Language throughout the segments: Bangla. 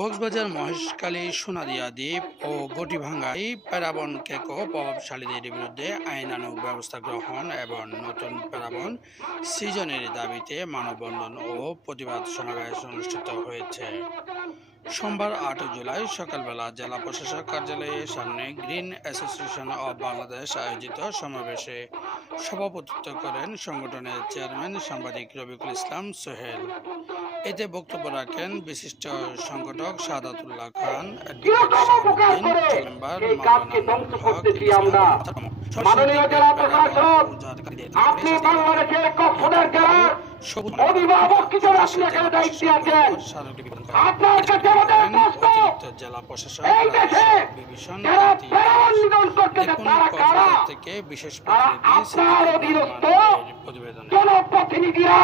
কক্সবাজার, মহেশখালী, সোনাদিয়া দ্বীপ ও গটিভাঙ্গায় প্যারাবন কেকো প্রভাবশালীদের বিরুদ্ধে আইনানুগ ব্যবস্থা গ্রহণ এবং নতুন প্যারাবন সৃজনের দাবিতে মানববন্ধন ও প্রতিবাদ সমাবেশ অনুষ্ঠিত হয়েছে। সোমবার ৮ জুলাই সকালবেলা জেলা প্রশাসক কার্যালয়ের সামনে গ্রিন অ্যাসোসিয়েশন অব বাংলাদেশ আয়োজিত সমাবেশে সভাপতিত্ব করেন সংগঠনের চেয়ারম্যান সাংবাদিক রফিকুল ইসলাম সোহেল। এতে বক্তব্য রাখেন বিশিষ্ট সংগঠক সাদাতুল্লাহ খান, জেলা প্রশাসক থেকে বিশেষ প্রতিনিধিরা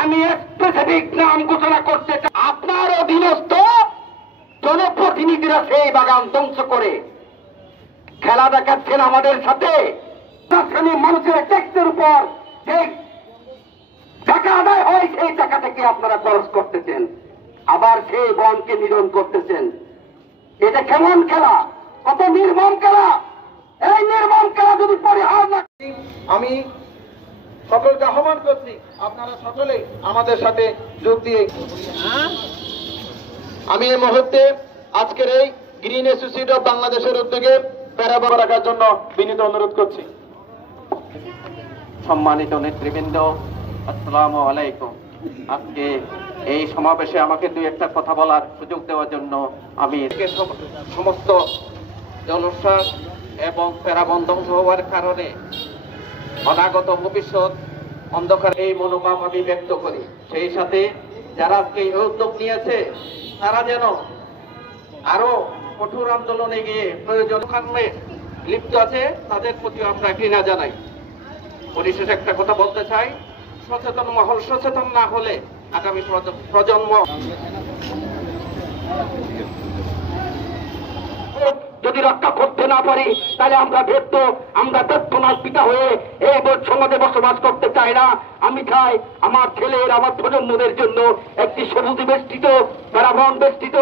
আমি স্পেসিফিক নাম ঘোষণা করতে চাই। আপনার অধীনস্থ জনপ্রতিনিধিরা সেই বাগান ধ্বংস করে খেলা দেখাচ্ছেন আমাদের সাথে। মানুষের ট্যাক্সের উপর যে টাকা আদায় হয় সেই টাকা থেকে আপনারা খরচ করতেছেন, আবার সেই বনকে নিধন করতেছেন। এটা কেমন খেলা? কত নির্মম খেলা! এই নির্মম খেলা যদি পরিহার না, আমি সকলকে আহ্বান করছি আপনারা সকলে আমাদের সাথে যোগ দিয়ে আমি এই মুহূর্তে আজকের এই গ্রিন অ্যাসোসিয়েশন অব বাংলাদেশের উদ্যোগে প্যারাবন রাখার জন্য বিনীত অনুরোধ করছি। সম্মানিত নেতৃবৃন্দ, আসসালামু আলাইকুম। আজকে এই সমাবেশে আমাকে দুই একটা কথা বলার সুযোগ দেওয়ার জন্য আমি সমস্ত জলোচ্ছ্বাস এবং প্যারাবন ধ্বংস হওয়ার কারণে অনাগত ভবিষ্যৎ অন্ধকার এই মনোভাব আমি ব্যক্ত করি। সেই সাথে যারা আজকে এই উদ্যোগ নিয়েছে তারা যেন আরো কঠোর আন্দোলনে গিয়ে প্রয়োজন কারণে লিপ্ত আছে তাদের প্রতি আমরা ঘৃণা জানাই। পরিশেষে একটা কথা বলতে চাই, সচেতন মহল সচেতন না হলে আগামী প্রজন্ম যদি রক্ষা করতে না পারি তাহলে আমরা ব্যর্থ পিতা হয়ে এই সমাজে বসবাস করতে চাই না। আমি চাই আমার ছেলের, আমার প্রজন্মদের জন্য একটি সবুজ বেষ্টিত, প্যারাবন বেষ্টিত,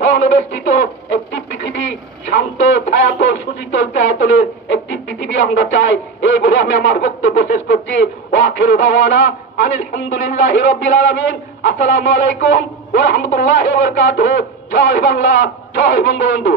বন বেষ্টিত একটি পৃথিবী, শান্ত ছায়াতল, সুশীতল ছায়াতলের একটি পৃথিবী আমরা চাই। এই বলে আমি আমার বক্তব্য শেষ করছি। ওয়াখিরু দাওয়ানা আলহামদুলিল্লাহি রাব্বিল আলামিন। আসসালামু আলাইকুম ওয়া রাহমাতুল্লাহি ওয়া বারাকাতুহু। জয় বাংলা, জয় বঙ্গবন্ধু।